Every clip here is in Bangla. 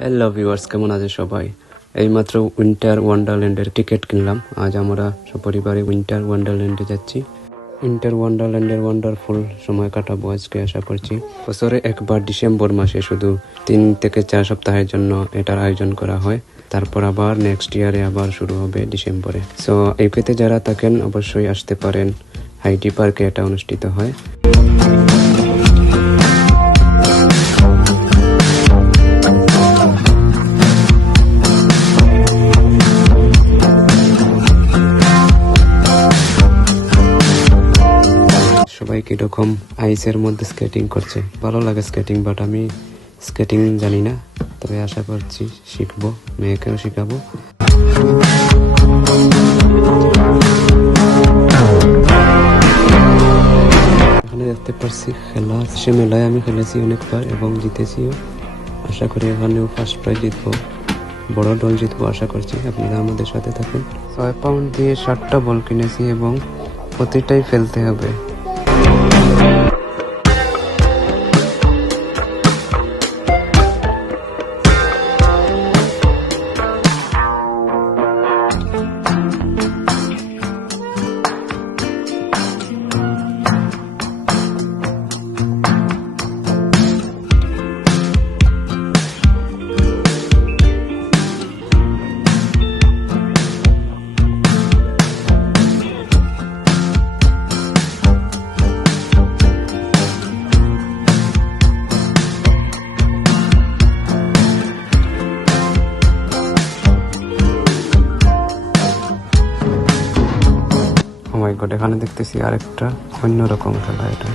হ্যালো ভিউয়ার্স, কেমন আছে সবাই? এইমাত্র উইন্টার ওয়ান্ডারল্যান্ডের টিকিট কিনলাম। আজ আমরা সপরিবারে উইন্টার ওয়ান্ডারল্যান্ডে যাচ্ছি। উইন্টার ওয়ান্ডারল্যান্ডের ওয়ান্ডারফুল সময় কাটাবো আজকে, আশা করছি। বছরে একবার ডিসেম্বর মাসে শুধু 3 থেকে 4 সপ্তাহের জন্য এটার আয়োজন করা হয়। তারপর আবার নেক্সট ইয়ারে আবার শুরু হবে ডিসেম্বরে। সো এই পেতে যারা থাকেন অবশ্যই আসতে পারেন। হাইডি পার্কে এটা অনুষ্ঠিত হয়। সবাই কিরকম আইসের মধ্যে স্কেটিং করছে, ভালো লাগে স্কেটিং, বাট আমি স্কেটিং জানি না। তবে আশা করছি শিখবো, মেয়েকেও শিখাবো। এখানে দেখতে পাচ্ছি খেলা, সে মেলায় আমি খেলেছি অনেকবার এবং জিতেছিও। আশা করি এখানেও ফার্স্ট প্রাইজ জিতবো, বড় ডল জিতবো আশা করছি। আপনারা আমাদের সাথে থাকুন। 6 পাউন্ড দিয়ে 7টা বল কিনেছি এবং প্রতিটাই ফেলতে হবে। এখানে দেখতেছি আরেকটা অন্যরকম খেলা। এটা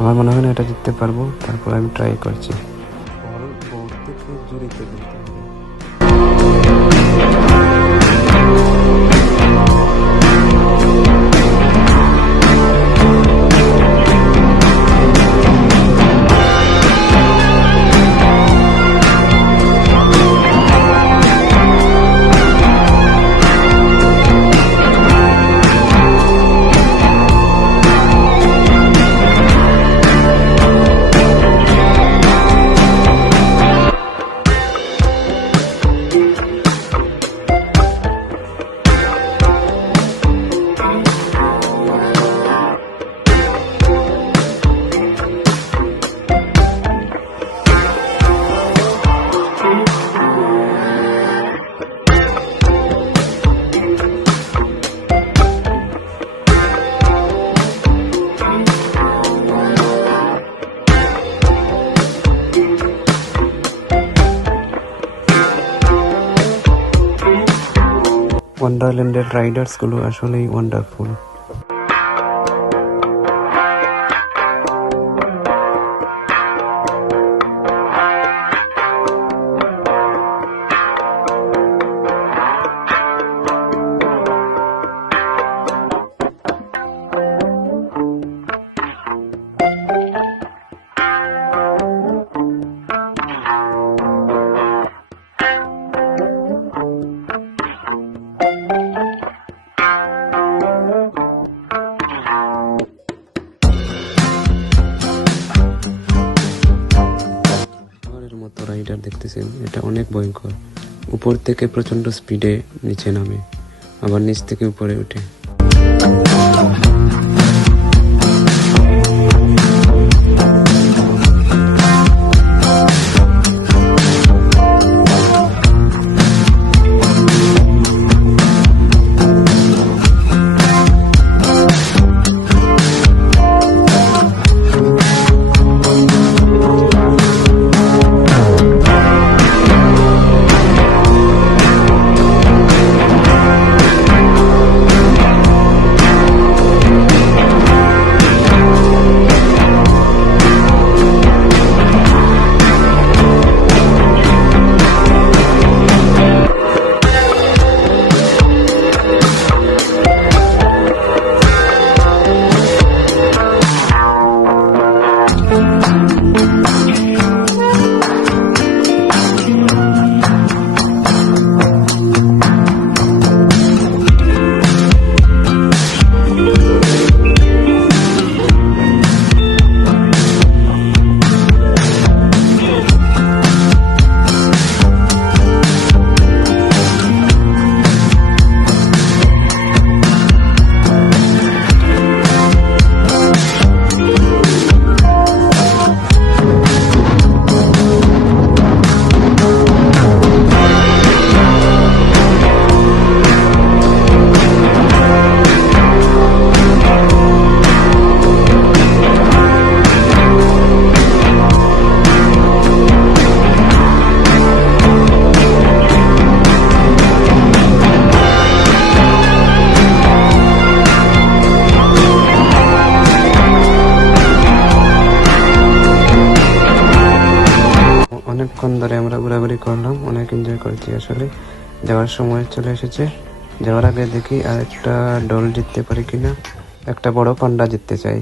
আমার মনে হয় না এটা জিততে পারবো, তারপর আমি ট্রাই করছি। ওয়ান্ডারল্যান্ডের রাইডার্সগুলো আসলেই ওয়ান্ডারফুল। রাইডার দেখতেছেন, এটা অনেক ভয়ঙ্কর। উপর থেকে প্রচন্ড স্পিডে নিচে নামে, আবার নিচ থেকে উপরে ওঠে। অনেকক্ষণ ধরে আমরা ঘোরাঘুরি করলাম, অনেক এনজয় করেছি আসলে। যাওয়ার সময় চলে এসেছে। যাওয়ার আগে দেখি আর একটা ডল জিততে পারি কিনা, একটা বড় পান্ডা জিততে চাই।